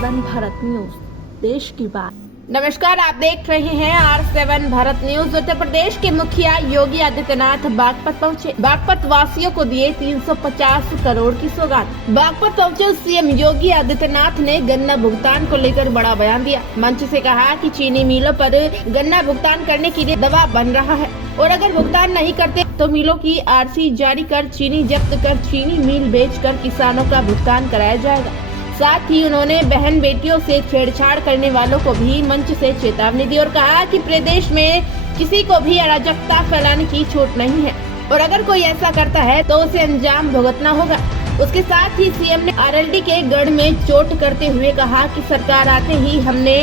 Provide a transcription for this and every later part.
R7 Bharat news, देश की बात। नमस्कार, आप देख रहे हैं R7 भारत न्यूज। उत्तर प्रदेश के मुखिया योगी आदित्यनाथ बागपत पहुंचे। बागपत वासियों को दिए 350 करोड़ की सौगात। बागपत पहुंचे सीएम योगी आदित्यनाथ ने गन्ना भुगतान को लेकर बड़ा बयान दिया। मंच से कहा कि चीनी मिलों पर गन्ना भुगतान करने के लिए दबाव बन रहा है और अगर भुगतान नहीं करते तो मिलों की आरसी जारी कर चीनी जब्त कर चीनी मिल बेचकर किसानों का भुगतान कराया जाएगा। साथ ही उन्होंने बहन बेटियों से छेड़छाड़ करने वालों को भी मंच से चेतावनी दी और कहा कि प्रदेश में किसी को भी अराजकता फैलाने की छूट नहीं है और अगर कोई ऐसा करता है तो उसे अंजाम भुगतना होगा। उसके साथ ही सीएम ने आरएलडी के गढ़ में चोट करते हुए कहा कि सरकार आते ही हमने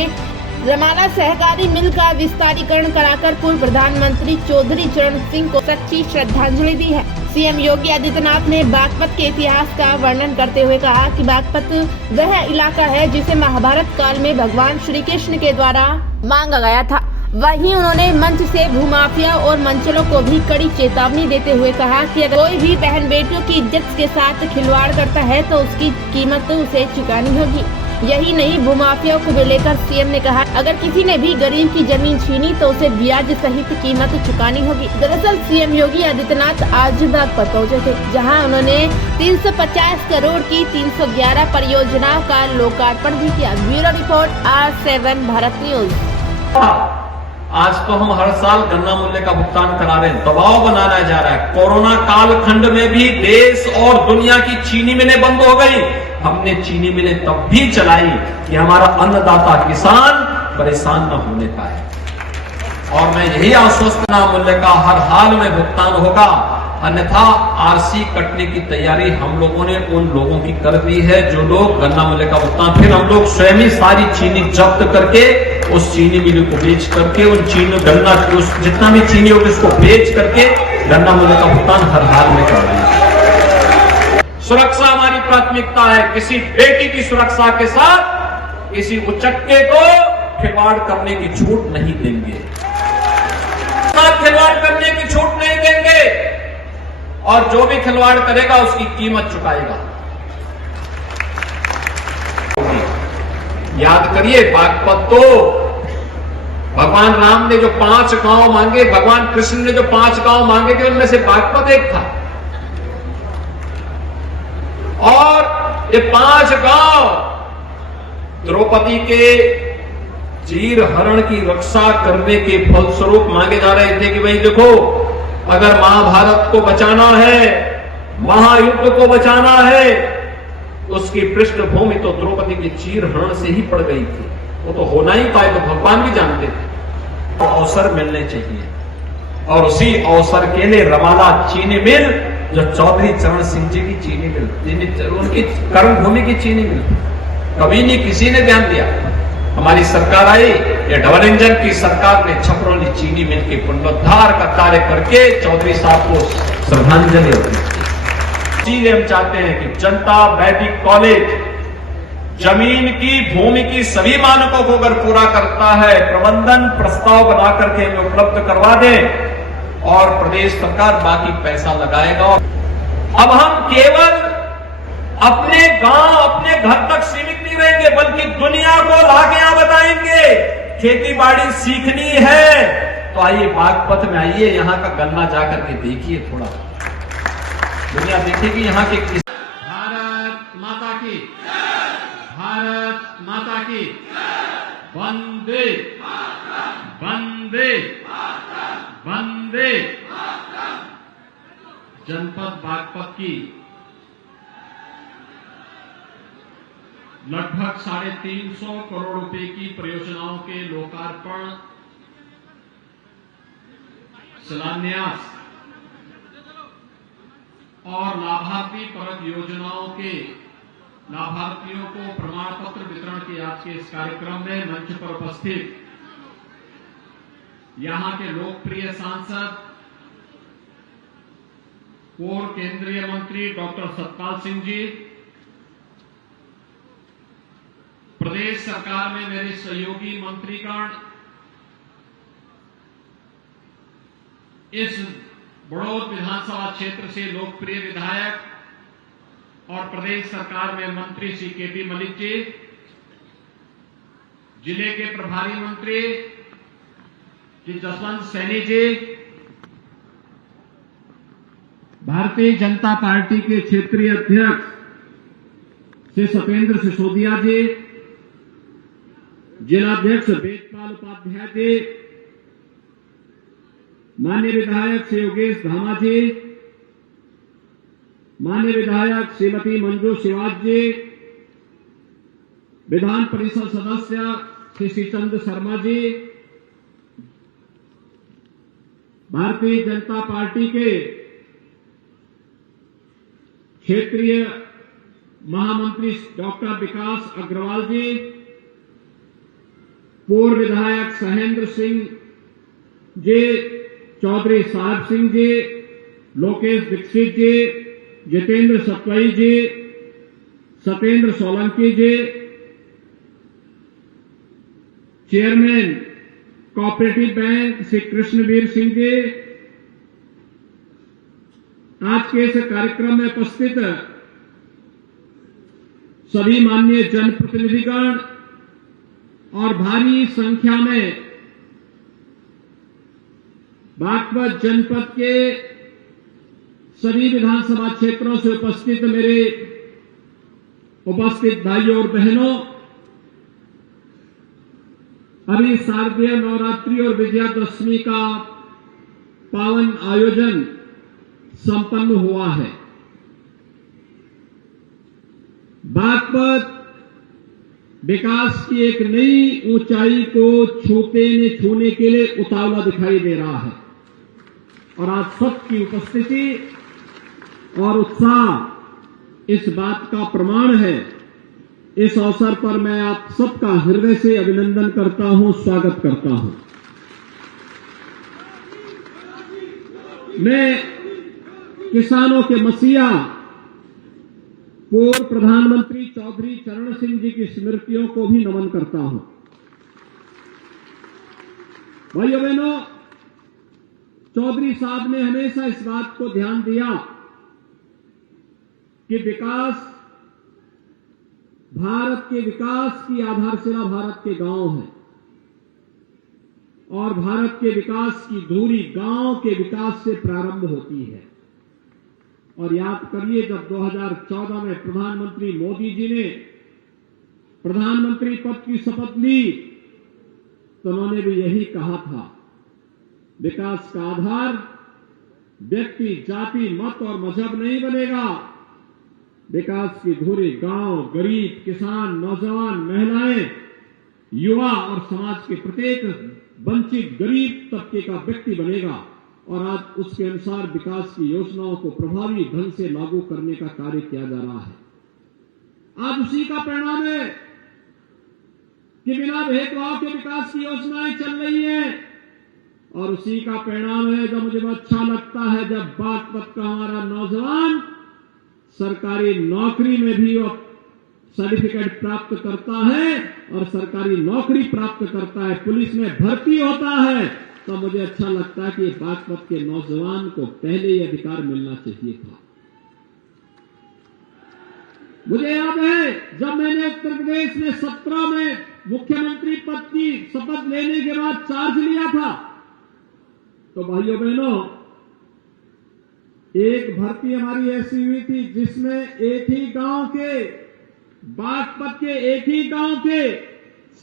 रमाला सहकारी मिल का विस्तारीकरण कराकर पूर्व प्रधानमंत्री चौधरी चरण सिंह को सच्ची श्रद्धांजलि दी है। सीएम योगी आदित्यनाथ ने बागपत के इतिहास का वर्णन करते हुए कहा कि बागपत वह इलाका है जिसे महाभारत काल में भगवान श्री कृष्ण के द्वारा मांगा गया था। वहीं उन्होंने मंच से भूमाफिया और मंचलों को भी कड़ी चेतावनी देते हुए कहा कि अगर कोई भी बहन बेटियों की इज्जत के साथ खिलवाड़ करता है तो उसकी कीमत उसे चुकानी होगी। यही नहीं, भूमाफिया को लेकर सीएम ने कहा अगर किसी ने भी गरीब की जमीन छीनी तो उसे ब्याज सहित कीमत चुकानी होगी। दरअसल सीएम योगी आदित्यनाथ आज बागपत पहुंचे थे, जहां उन्होंने 350 करोड़ की 311 परियोजनाओं का लोकार्पण भी किया। Bureau report R7 Bharat news. आज तो हम हर साल गन्ना मूल्य का भुगतान करा रहे हैं, दबाव बनाया जा रहा है। कोरोना काल खंड में भी देश और दुनिया की चीनी मिलें बंद हो गई। हमने चीनी मिलें तब भी चलाई कि हमारा अन्नदाता किसान परेशान न होने पाए और मैं यही आश्वस्त मूल्य का हर हाल में भुगतान होगा, अन्यथा आरसी कटने की तैयारी हम लोगों ने उन लोगों की कर दी है जो लोग गन्ना मूल्य का भुगतान, फिर हम लोग स्वयं ही सारी चीनी जब्त करके उस चीनी मिल को बेच करके उन चीनी गन्ना जितना भी चीनी होगी उसको बेच करके गन्ना मूल्य का भुगतान हर हाल में कर देंगे। सुरक्षा हमारी प्राथमिकता है। किसी बेटी की सुरक्षा के साथ किसी उचक्के को खिलवाड़ करने की छूट नहीं देंगे, खिलवाड़ करने की छूट नहीं देंगे और जो भी खिलवाड़ करेगा उसकी कीमत चुकाएगा। याद करिए, बागपत तो भगवान राम ने जो 5 गांव मांगे, भगवान कृष्ण ने जो 5 गांव मांगे थे उनमें से बागपत एक था और ये 5 गांव द्रौपदी के चीर हरण की रक्षा करने के फलस्वरूप मांगे जा रहे थे कि भाई देखो, अगर महाभारत को बचाना है, महायुद्ध को बचाना है, उसकी पृष्ठभूमि तो द्रौपदी के चीर हरण से ही पड़ गई थी। वो तो होना ही पाए, तो भगवान भी जानते थे। तो अवसर मिलने चाहिए और उसी अवसर के लिए रमाला चीनी मिल, जो चौधरी चरण सिंह जी की चीनी मिल, उनकी कर्मभूमि की चीनी मिल, कभी नहीं किसी ने ध्यान दिया। हमारी सरकार आई, ये डबल इंजन की सरकार ने छपरौली चीनी मिल के पुनरुद्धार का कार्य करके चौधरी साहब को श्रद्धांजलि होती। इसलिए हम चाहते हैं कि जनता वैदिक कॉलेज जमीन की, भूमि की सभी मानकों को अगर पूरा करता है, प्रबंधन प्रस्ताव बना करके हमें उपलब्ध करवा दें और प्रदेश सरकार बाकी पैसा लगाएगा। अब हम केवल अपने गांव, अपने घर तक सीमित नहीं रहेंगे, बल्कि दुनिया को लाके यहां बताएंगे। खेती बाड़ी सीखनी है तो आइए बागपत में आइए, यहां का गन्ना जाकर के देखिए, थोड़ा दुनिया देखेगी यहाँ के। भारत माता की, भारत माता की, वंदे वंदे वंदे। जनपद बागपत की लगभग 350 करोड़ रुपए की परियोजनाओं के लोकार्पण, शिलान्यास और लाभार्थी परक योजनाओं के लाभार्थियों को प्रमाण पत्र वितरण के आज के इस कार्यक्रम में मंच पर उपस्थित यहां के लोकप्रिय सांसद, पूर्व केंद्रीय मंत्री डॉक्टर सतपाल सिंह जी, प्रदेश सरकार में मेरे सहयोगी मंत्रीगण, इस बड़ौद विधानसभा क्षेत्र से लोकप्रिय विधायक और प्रदेश सरकार में मंत्री श्री केपी मलिक जी, जिले के प्रभारी मंत्री श्री जसवंत सैनी जी, भारतीय जनता पार्टी के क्षेत्रीय अध्यक्ष श्री सत्येंद्र सिसोदिया जी, जिलाध्यक्ष वेदपाल उपाध्याय जी, माननीय विधायक श्री योगेश धामा जी, माननीय विधायक श्रीमती मंजू शिवाज जी, विधान परिषद सदस्य श्री श्रीचंद शर्मा जी, भारतीय जनता पार्टी के क्षेत्रीय महामंत्री डॉक्टर विकास अग्रवाल जी, पूर्व विधायक सहेंद्र सिंह जी, चौधरी साहब Singh ji, Lokesh Dikshit ji, Jitendra Satwai ji, Satyendra Solanki ji, chairman cooperative bank Shri Krishnaveer Singh ji, आज के इस कार्यक्रम में उपस्थित सभी माननीय जनप्रतिनिधिगण और भारी संख्या में बागपत जनपद के सभी विधानसभा क्षेत्रों से उपस्थित मेरे उपस्थित भाइयों और बहनों, अभी शारदीय नवरात्रि और विजयादशमी का पावन आयोजन संपन्न हुआ है। बागपत विकास की एक नई ऊंचाई को छूने के लिए उतावला दिखाई दे रहा है और आज सबकी उपस्थिति और उत्साह इस बात का प्रमाण है। इस अवसर पर मैं आप सबका हृदय से अभिनंदन करता हूं, स्वागत करता हूं। मैं किसानों के मसीहा पूर्व प्रधानमंत्री चौधरी चरण सिंह जी की स्मृतियों को भी नमन करता हूं। भाइयों बहनों, चौधरी साहब ने हमेशा इस बात को ध्यान दिया कि भारत के विकास की आधारशिला भारत के गांव है और भारत के विकास की धुरी गांव के विकास से प्रारंभ होती है। और याद करिए, जब 2014 में प्रधानमंत्री मोदी जी ने प्रधानमंत्री पद की शपथ ली तो उन्होंने भी यही कहा था, विकास का आधार व्यक्ति, जाति, मत और मजहब नहीं बनेगा, विकास की धुरी गांव, गरीब, किसान, नौजवान, महिलाएं, युवा और समाज के प्रत्येक वंचित गरीब तबके का व्यक्ति बनेगा। और आज उसके अनुसार विकास की योजनाओं को प्रभावी ढंग से लागू करने का कार्य किया जा रहा है। आज उसी का परिणाम है कि बिना भेदभाव के विकास की योजनाएं चल रही हैं और उसी का परिणाम है, जब मुझे बहुत अच्छा लगता है जब बागपत का हमारा नौजवान सरकारी नौकरी में भी सर्टिफिकेट प्राप्त करता है और सरकारी नौकरी प्राप्त करता है, पुलिस में भर्ती होता है, तो मुझे अच्छा लगता है कि बागपत के नौजवान को पहले ही अधिकार मिलना चाहिए था। मुझे याद है जब मैंने उत्तर प्रदेश में 17 में मुख्यमंत्री पद की शपथ लेने के बाद चार्ज लिया था, तो भाइयों बहनों, एक भर्ती हमारी ऐसी हुई थी जिसमें एक ही गांव के, बागपत के एक ही गांव के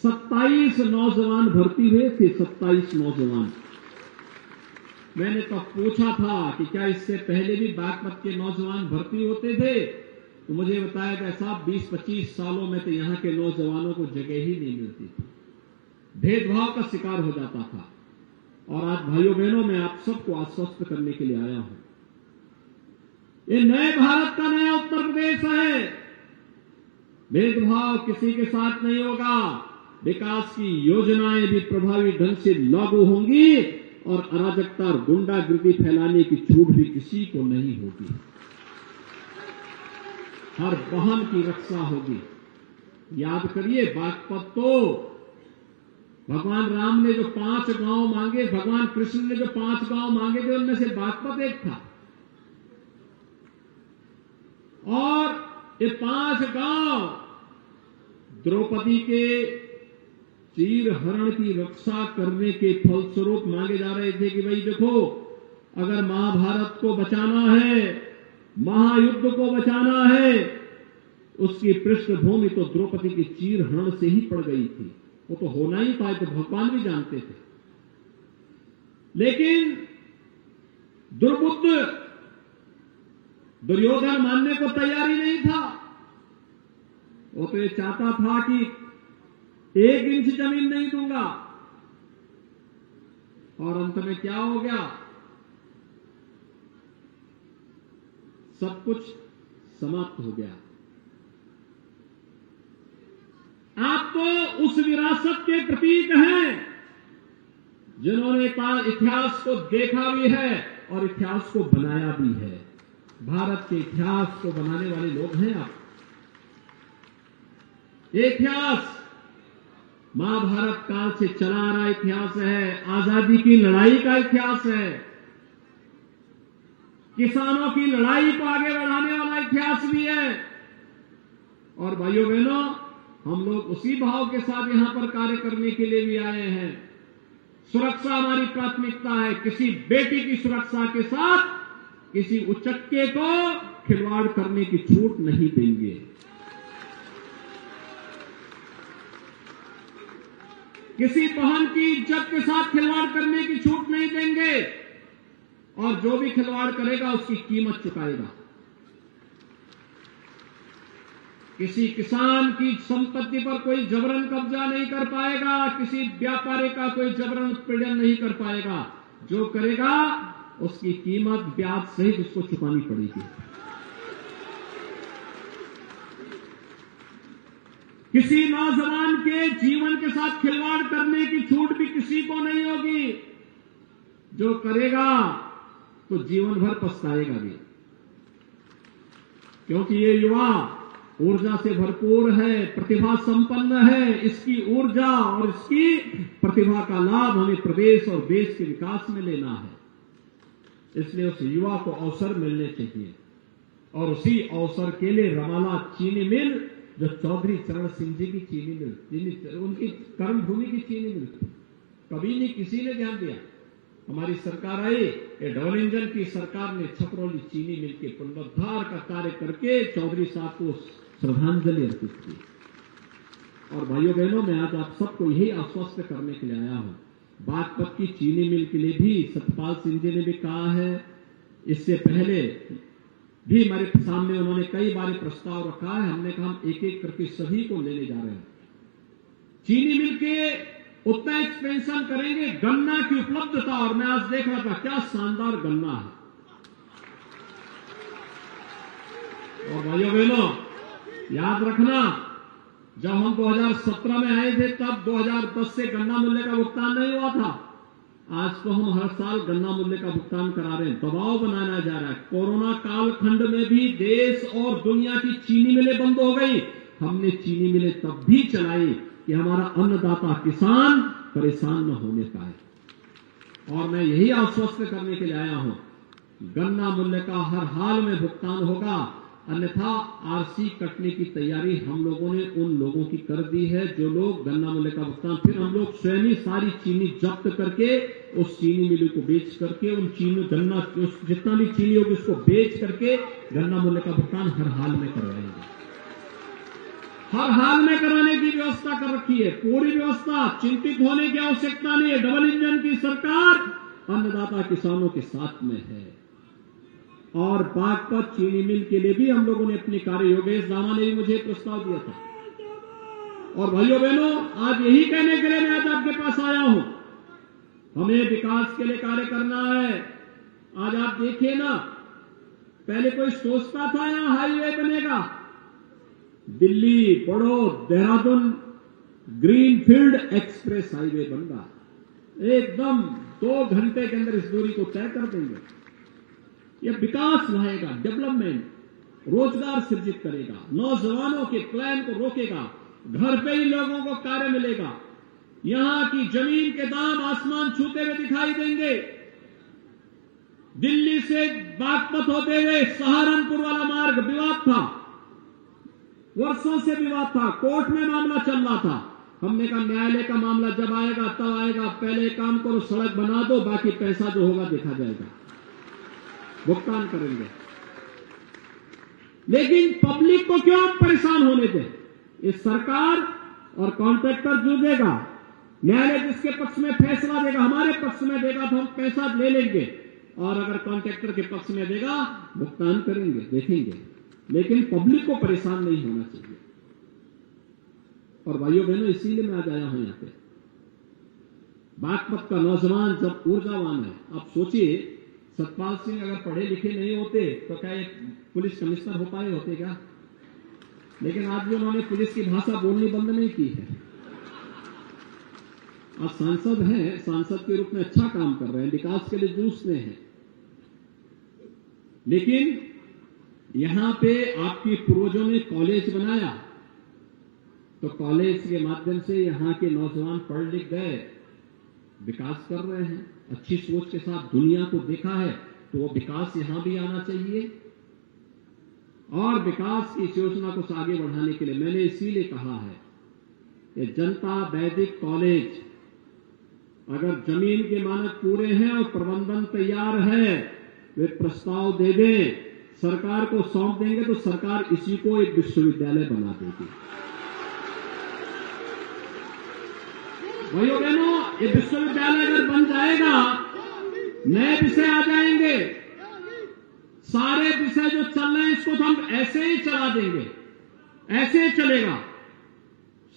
27 नौजवान भर्ती हुए थे। 27 नौजवान। मैंने तो पूछा था कि क्या इससे पहले भी बागपत के नौजवान भर्ती होते थे, तो मुझे बताया गया साहब 20-25 सालों में तो यहां के नौजवानों को जगह ही नहीं मिलती थी, भेदभाव का शिकार हो जाता था। और आज भाइयों बहनों, मैं आप सबको आश्वस्त करने के लिए आया हूं, ये नए भारत का नया उत्तर प्रदेश है। भेदभाव किसी के साथ नहीं होगा, विकास की योजनाएं भी प्रभावी ढंग से लागू होंगी और अराजकता और गुंडागिर्दी फैलाने की छूट भी किसी को नहीं होगी। हर बहन की रक्षा होगी। याद करिए, बागपत तो भगवान राम ने जो 5 गांव मांगे, भगवान कृष्ण ने जो 5 गांव मांगे थे, उनमें से बागपत एक था। और ये 5 गांव द्रौपदी के चीर हरण की रक्षा करने के फलस्वरूप मांगे जा रहे थे कि भाई देखो, अगर महाभारत को बचाना है, महायुद्ध को बचाना है, उसकी पृष्ठभूमि तो द्रौपदी की चीर हरण से ही पड़ गई थी। वो तो होना ही था, तो भगवान भी जानते थे। लेकिन दुर्बुद्ध दुर्योधन मानने को तैयार ही नहीं था। वो तो ये चाहता था कि 1 इंच जमीन नहीं दूंगा, और अंत में क्या हो गया? सब कुछ समाप्त हो गया। आप तो उस विरासत के प्रतीक हैं जिन्होंने इतिहास को देखा भी है और इतिहास को बनाया भी है। भारत के इतिहास को बनाने वाले लोग हैं आप। इतिहास महाभारत काल से चला आ रहा इतिहास है, आजादी की लड़ाई का इतिहास है, किसानों की लड़ाई को आगे बढ़ाने वाला इतिहास भी है। और भाइयों बहनों, हम लोग उसी भाव के साथ यहां पर कार्य करने के लिए भी आए हैं। सुरक्षा हमारी प्राथमिकता है। किसी बेटी की सुरक्षा के साथ किसी उचक्के को खिलवाड़ करने की छूट नहीं देंगे। किसी बहन की इज्जत के साथ खिलवाड़ करने की छूट नहीं देंगे, और जो भी खिलवाड़ करेगा उसकी कीमत चुकाएगा। किसी किसान की संपत्ति पर कोई जबरन कब्जा नहीं कर पाएगा, किसी व्यापारी का कोई जबरन उत्पीड़न नहीं कर पाएगा। जो करेगा उसकी कीमत ब्याज सहित उसको चुकानी पड़ेगी। किसी नौजवान के जीवन के साथ खिलवाड़ करने की छूट भी किसी को नहीं होगी। जो करेगा तो जीवन भर पछताएगा भी, क्योंकि ये युवा ऊर्जा से भरपूर है, प्रतिभा संपन्न है। इसकी ऊर्जा और इसकी प्रतिभा का लाभ हमें प्रदेश और देश के विकास में लेना है। इसलिए उस युवा को अवसर मिलने चाहिए, और उसी अवसर के लिए रमाला चीनी मिल, जो चौधरी चरण सिंह जी की चीनी मिल, उनकी कर्मभूमि की चीनी मिल, कभी नहीं किसी ने ध्यान दिया। हमारी सरकार आई, ये डबल इंजन की सरकार ने छपरौली चीनी मिल के पुनरुद्धार का कार्य करके चौधरी साहब को श्रद्धांजलि अर्पित की। और भाइयों बहनों, मैं आज आप सबको यही आश्वस्त करने के लिए आया हूं। बागपत की चीनी मिल के लिए भी सतपाल सिंह जी ने भी कहा है, इससे पहले भी हमारे सामने उन्होंने कई बार प्रस्ताव रखा है। हमने कहा हम एक एक करके सभी को लेने जा रहे हैं। चीनी मिल के उतना एक्सपेंशन करेंगे, गन्ना की उपलब्धता, और मैं आज देख रहा था क्या शानदार गन्ना है। और भाइयों बहनों, याद रखना, जब हम 2017 में आए थे तब 2010 से गन्ना मूल्य का भुगतान नहीं हुआ था। आज तो हम हर साल गन्ना मूल्य का भुगतान करा रहे हैं। दबाव बनाया जा रहा है। कोरोना काल खंड में भी देश और दुनिया की चीनी मिलें बंद हो गई, हमने चीनी मिलें तब भी चलाई कि हमारा अन्नदाता किसान परेशान न होने पाए। और मैं यही आश्वस्त करने के लिए आया हूं, गन्ना मूल्य का हर हाल में भुगतान होगा, अन्यथा आरसी कटने की तैयारी हम लोगों ने उन लोगों की कर दी है जो लोग गन्ना मूल्य का भुगतान, फिर हम लोग स्वयं ही सारी चीनी जब्त करके उस चीनी मिलों को बेच करके उन चीनी गन्ना जितना भी चीनी होगी उसको बेच करके गन्ना मूल्य का भुगतान हर हाल में करवाएंगे। हर हाल में कराने की व्यवस्था कर रखी है, पूरी व्यवस्था। चिंतित होने की आवश्यकता नहीं है। डबल इंजन की सरकार अन्नदाता किसानों के साथ में है। और बागपत चीनी मिल के लिए भी हम लोगों ने अपनी कार्य, योगेश दामा ने भी मुझे प्रस्ताव दिया था। और भाइयों बहनों, आज यही कहने के लिए मैं आज आपके पास आया हूं, हमें विकास के लिए कार्य करना है। आज आप देखिए ना, पहले कोई सोचता था यहां हाईवे बनेगा, Delhi Baroda Dehradun greenfield express highway बनगा, एकदम 2 घंटे के अंदर इस दूरी को तय कर देंगे। यह विकास लाएगा, डेवलपमेंट, रोजगार सृजित करेगा, नौजवानों के प्लान को रोकेगा, घर पे ही लोगों को कार्य मिलेगा, यहां की जमीन के दाम आसमान छूते हुए दिखाई देंगे। दिल्ली से बागपत होते हुए सहारनपुर वाला मार्ग विवाद था, वर्षों से विवाद था, कोर्ट में मामला चल रहा था। हमने कहा न्यायालय का मामला जब आएगा तब आएगा, पहले काम करो, सड़क बना दो, बाकी पैसा जो होगा देखा जाएगा, भुगतान करेंगे। लेकिन पब्लिक को क्यों परेशान होने दें? इस सरकार और कॉन्ट्रैक्टर जो देगा, न्यायालय जिसके पक्ष में फैसला देगा, हमारे पक्ष में देगा तो हम पैसा ले लेंगे, और अगर कॉन्ट्रैक्टर के पक्ष में देगा भुगतान करेंगे, देखेंगे। लेकिन पब्लिक को परेशान नहीं होना चाहिए। और भाइयों बहनों, इसीलिए मैं आज आया हूं यहां पे। बागपत का नौजवान जब ऊर्जावान है, आप सोचिए सतपाल सिंह अगर पढ़े लिखे नहीं होते तो क्या एक पुलिस कमिश्नर हो पाए होते क्या? लेकिन आज भी उन्होंने पुलिस की भाषा बोलनी बंद नहीं की है। आज सांसद हैं, सांसद के रूप में अच्छा काम कर रहे हैं, विकास के लिए जूझते हैं। लेकिन यहां पे आपके पूर्वजों ने कॉलेज बनाया, तो कॉलेज के माध्यम से यहां के नौजवान पढ़ लिख गए, विकास कर रहे हैं, अच्छी सोच के साथ दुनिया को देखा है, तो वो विकास यहां भी आना चाहिए। और विकास की इस योजना को आगे बढ़ाने के लिए मैंने इसीलिए कहा है कि जनता वैदिक कॉलेज, अगर जमीन के मानक पूरे हैं और प्रबंधन तैयार है, वे प्रस्ताव दे दें, सरकार को सौंप देंगे तो सरकार इसी को एक विश्वविद्यालय बना देगी। भाइयों बहनों, ये विश्वविद्यालय अगर बन जाएगा, नए विषय आ जाएंगे, सारे विषय जो चल रहे हैं इसको तो हम ऐसे ही चला देंगे, ऐसे ही चलेगा।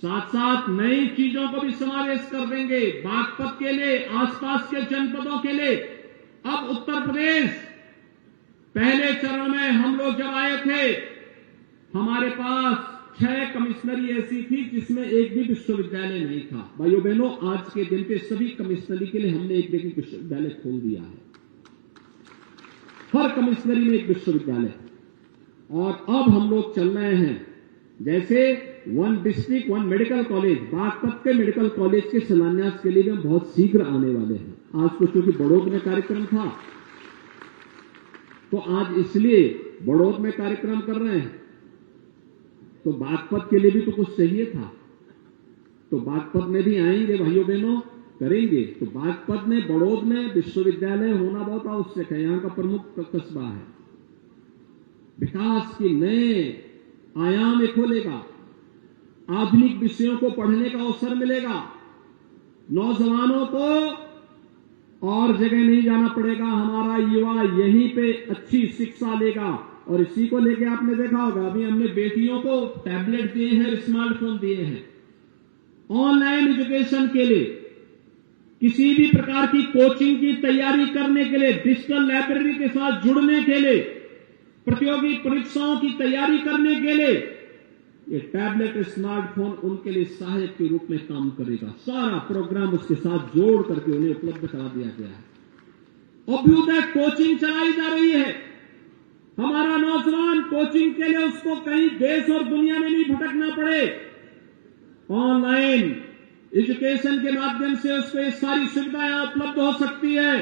साथ साथ नई चीजों को भी समावेश कर देंगे बागपत के लिए, आसपास के जनपदों के लिए। अब उत्तर प्रदेश, पहले चरण में हम लोग जब आए थे, हमारे पास 6 कमिश्नरी ऐसी थी जिसमें एक भी विश्वविद्यालय नहीं था। भाइयों बहनों, आज के दिन पे सभी कमिश्नरी के लिए हमने एक विश्वविद्यालय खोल दिया है, हर कमिश्नरी में एक विश्वविद्यालय। और अब हम लोग चल रहे हैं, जैसे 1 डिस्ट्रिक्ट 1 मेडिकल कॉलेज, बागपत के मेडिकल कॉलेज के शिलान्यास के लिए भी हम बहुत शीघ्र आने वाले हैं। आज तो चूंकि बड़ौद में कार्यक्रम था, तो आज इसलिए बड़ौद में कार्यक्रम कर रहे हैं, तो बागपत के लिए भी तो कुछ चाहिए था, तो बागपत में भी आएंगे भाइयों बहनों, करेंगे। तो बागपत में, बड़ौद में विश्वविद्यालय होना बहुत आवश्यक है, यहां का प्रमुख कस्बा है। विकास के नए आयाम खोलेगा, आधुनिक विषयों को पढ़ने का अवसर मिलेगा, नौजवानों को और जगह नहीं जाना पड़ेगा, हमारा युवा यहीं पे अच्छी शिक्षा लेगा। और इसी को लेके आपने देखा होगा, अभी हमने बेटियों को टैबलेट दिए हैं, स्मार्टफोन दिए हैं। ऑनलाइन एजुकेशन के लिए, किसी भी प्रकार की कोचिंग की तैयारी करने के लिए, डिजिटल लाइब्रेरी के साथ जुड़ने के लिए, प्रतियोगी परीक्षाओं की तैयारी करने के लिए, ये टैबलेट स्मार्टफोन उनके लिए सहायक के रूप में काम करेगा। सारा प्रोग्राम उसके साथ जोड़ करके उन्हें उपलब्ध करा दिया गया है। अभ्युदय कोचिंग चलाई जा रही है। हमारा नौजवान कोचिंग के लिए उसको कहीं देश और दुनिया में नहीं भटकना पड़े, ऑनलाइन एजुकेशन के माध्यम से उसको ये सारी सुविधाएं उपलब्ध हो सकती है।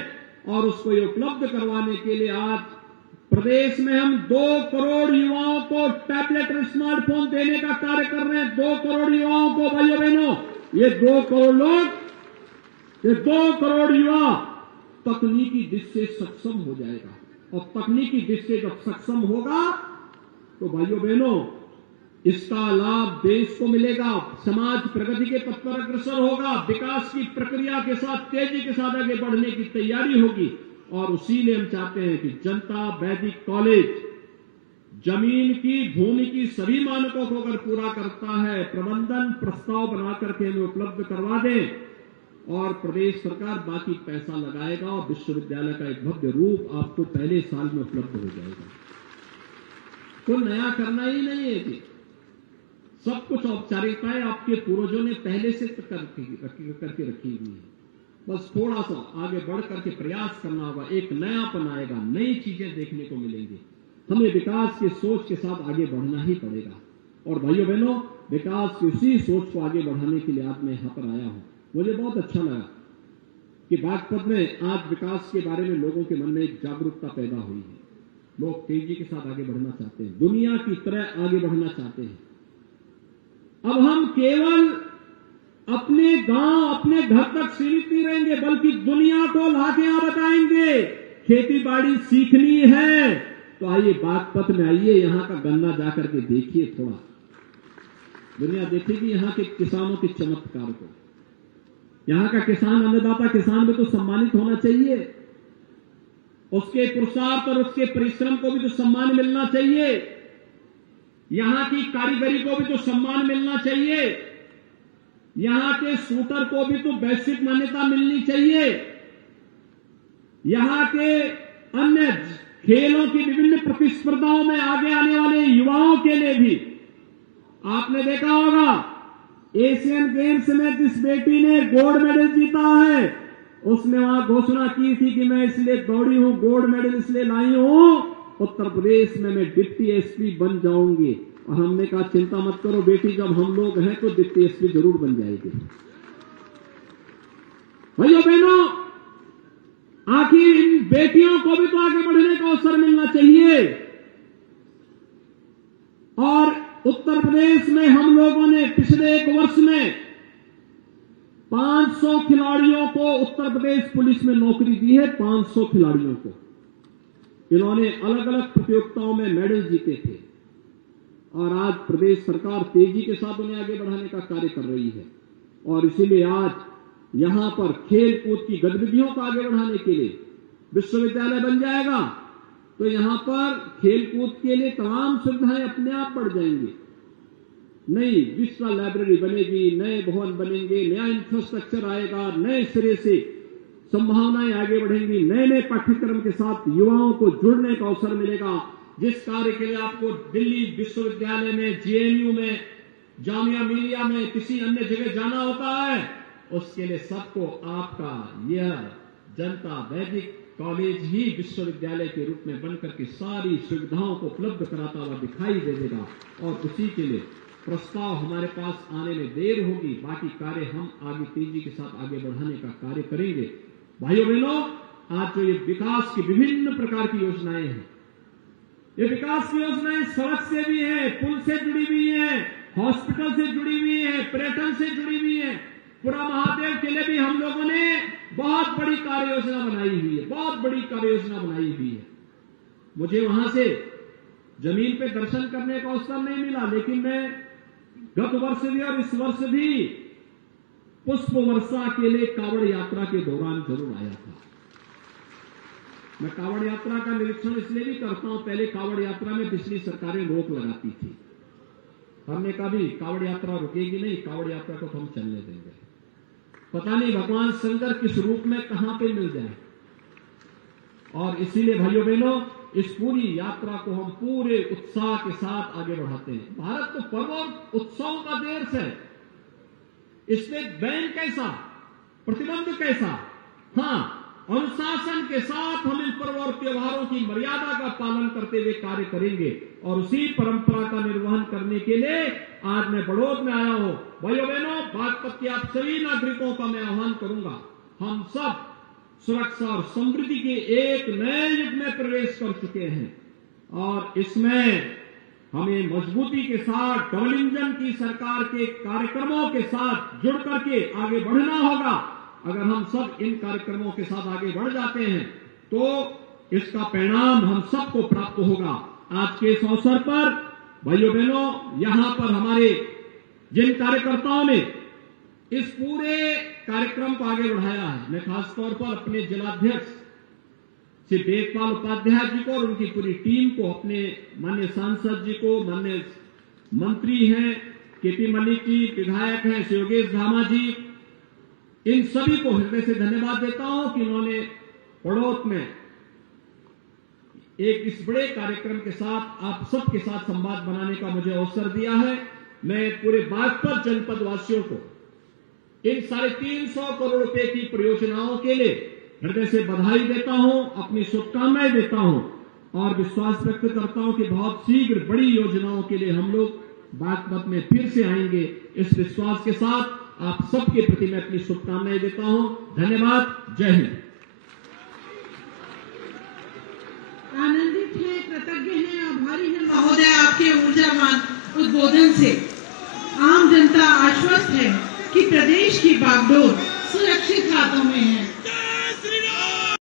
और उसको ये उपलब्ध करवाने के लिए आज प्रदेश में हम 2 करोड़ युवाओं को टैबलेट और स्मार्टफोन देने का कार्य कर रहे हैं। 2 करोड़ युवाओं को, भाइयों बहनों, ये 2 करोड़ लोग, ये 2 करोड़ युवा तकनीकी दृष्टि से सक्षम हो जाएगा। और तकनीकी दृष्टि जब सक्षम होगा तो भाइयों बहनों, इसका लाभ देश को मिलेगा, समाज प्रगति के पथ पर अग्रसर होगा, विकास की प्रक्रिया के साथ तेजी के साथ आगे बढ़ने की तैयारी होगी। और उसीलिए हम चाहते हैं कि जनता वैदिक कॉलेज जमीन की, भूमि की सभी मानकों को अगर पूरा करता है, प्रबंधन प्रस्ताव बना करके हमें उपलब्ध करवा दें, और प्रदेश सरकार बाकी पैसा लगाएगा और विश्वविद्यालय का एक भव्य रूप आपको पहले साल में उपलब्ध हो जाएगा। कोई नया करना ही नहीं है जी, सब कुछ औपचारिकताएं आपके पूर्वजों ने पहले से करके रखी हुई है। बस थोड़ा सा आगे बढ़ करके प्रयास करना होगा, एक नयापन आएगा, नई चीजें देखने को मिलेंगी। हमें विकास की सोच के साथ आगे बढ़ना ही पड़ेगा। और भाइयों बहनों, विकास की उसी सोच को आगे बढ़ाने के लिए आज मैं यहां पर आया हूं। मुझे बहुत अच्छा लगा कि बागपत में आज विकास के बारे में लोगों के मन में एक जागरूकता पैदा हुई है। लोग तेजी के साथ आगे बढ़ना चाहते हैं, दुनिया की तरह आगे बढ़ना चाहते हैं। अब हम केवल अपने गांव, अपने घर तक सीमित नहीं रहेंगे, बल्कि दुनिया को लाके यहां बताएंगे खेती बाड़ी सीखनी है तो आइए बागपत में आइए, यहां का गन्ना जाकर के देखिए, थोड़ा दुनिया देखेगी यहां के किसानों के चमत्कार को। यहां का किसान, अन्नदाता किसान भी तो सम्मानित होना चाहिए, उसके पुरुषार्थ और उसके परिश्रम को भी तो सम्मान मिलना चाहिए, यहां की कारीगरी को भी तो सम्मान मिलना चाहिए, यहां के शूटर को भी तो वैश्विक मान्यता मिलनी चाहिए, यहां के अन्य खेलों की विभिन्न प्रतिस्पर्धाओं में आगे आने वाले युवाओं के लिए भी। आपने देखा होगा एशियन गेम्स में जिस बेटी ने गोल्ड मेडल जीता है, उसने वहां घोषणा की थी कि मैं इसलिए दौड़ी हूं, गोल्ड मेडल इसलिए लाई हूं, उत्तर प्रदेश में मैं डिप्टी एसपी बन जाऊंगी। और हमने कहा चिंता मत करो बेटी, जब हम लोग हैं तो डिप्टी एसपी जरूर बन जाएगी। भाइयों बहनों, आखिर इन बेटियों को भी तो आगे बढ़ने का अवसर मिलना चाहिए। और उत्तर प्रदेश में हम लोगों ने पिछले एक वर्ष में 500 खिलाड़ियों को उत्तर प्रदेश पुलिस में नौकरी दी है। 500 खिलाड़ियों को इन्होंने अलग अलग प्रतियोगिताओं में मेडल जीते थे और आज प्रदेश सरकार तेजी के साथ उन्हें आगे बढ़ाने का कार्य कर रही है। और इसीलिए आज यहां पर खेल कूद की गतिविधियों को आगे बढ़ाने के लिए विश्वविद्यालय बन जाएगा, तो यहां पर खेल कूद के लिए तमाम सुविधाएं अपने आप बढ़ जाएंगी। नई विश्व लाइब्रेरी बनेगी, नए भवन बनेंगे, नया इंफ्रास्ट्रक्चर आएगा, नए सिरे से संभावनाएं आगे बढ़ेंगी, नए नए पाठ्यक्रम के साथ युवाओं को जुड़ने का अवसर मिलेगा। जिस कार्य के लिए आपको दिल्ली विश्वविद्यालय में, जेएनयू में, जामिया मिलिया में, किसी अन्य जगह जाना होता है, उसके लिए सबको आपका यह जनता वैदिक कॉलेज ही विश्वविद्यालय के रूप में बनकर के सारी सुविधाओं को उपलब्ध कराता हुआ दिखाई दे देगा। और उसी के लिए प्रस्ताव हमारे पास आने में देर होगी, बाकी कार्य हम आगे तेजी के साथ आगे बढ़ाने का कार्य करेंगे। भाइयों बहनों, आज जो ये विकास की विभिन्न प्रकार की योजनाएं हैं, ये विकास की योजनाएं सड़क से भी है, पुल से जुड़ी हुई है, हॉस्पिटल से जुड़ी हुई है, पर्यटन से जुड़ी हुई है। पूरा महादेव के लिए भी हम लोगों ने बहुत बड़ी कार्य योजना बनाई हुई है, बहुत बड़ी कार्य योजना बनाई हुई है। मुझे वहां से जमीन पे दर्शन करने का अवसर नहीं मिला, लेकिन मैं गत वर्ष भी और इस वर्ष भी पुष्प वर्षा के लिए कांवड़ यात्रा के दौरान जरूर आया था। मैं कांवड़ यात्रा का निरीक्षण इसलिए भी करता हूं, पहले कांवड़ यात्रा में पिछली सरकारें रोक लगाती थी, हमने कहा भी कांवड़ यात्रा रुकेगी नहीं, कांवड़ यात्रा को तो हम चलने देंगे। पता नहीं भगवान शंकर किस रूप में कहां पे मिल जाए। और इसीलिए भाइयों बहनों, इस पूरी यात्रा को हम पूरे उत्साह के साथ आगे बढ़ाते हैं। भारत तो पर्व और उत्सवों का देश है, इसमें बैन कैसा, प्रतिबंध कैसा, हाँ अनुशासन के साथ हम इन पर्व और त्योहारों की मर्यादा का पालन करते हुए कार्य करेंगे। और उसी परंपरा का निर्वहन करने के लिए आज मैं बड़ौद में आया हूं। भाइयों बहनों, बागपत के आप सभी नागरिकों का मैं आह्वान करूंगा, हम सब सुरक्षा और समृद्धि के एक नए युग में प्रवेश कर चुके हैं और इसमें हमें मजबूती के साथ डबल इंजन की सरकार के कार्यक्रमों के साथ जुड़ करके आगे बढ़ना होगा। अगर हम सब इन कार्यक्रमों के साथ आगे बढ़ जाते हैं तो इसका परिणाम हम सबको प्राप्त होगा। आज के इस अवसर पर भाइयों बहनों, यहां पर हमारे जिन कार्यकर्ताओं ने इस पूरे कार्यक्रम को आगे बढ़ाया है, मैं खासतौर पर अपने जिलाध्यक्ष श्री वेदपाल उपाध्याय जी को और उनकी पूरी टीम को, अपने माननीय सांसद जी को, माननीय मंत्री हैं केपी मलिक जी, विधायक हैं श्री योगेश धामा जी, इन सभी को हृदय से धन्यवाद देता हूं कि उन्होंने बड़ौद में एक इस बड़े कार्यक्रम के साथ आप सबके साथ संवाद बनाने का मुझे अवसर दिया है। मैं पूरे बागपत जनपद वासियों को इन 350 करोड़ रुपए की परियोजनाओं के लिए हृदय से बधाई देता हूं, अपनी शुभकामनाएं देता हूं और विश्वास व्यक्त करता हूं कि बहुत शीघ्र बड़ी योजनाओं के लिए हम लोग बागपत में फिर से आएंगे। इस विश्वास के साथ आप सबके प्रति मैं अपनी शुभकामनाएं देता हूं। धन्यवाद, जय हिंद। आनंदित है, कृतज्ञ है, आभारी है महोदय आपके ऊर्जावान उद्बोधन से। आम जनता आश्वस्त है कि प्रदेश बागडोर सुरक्षित हाथों में है।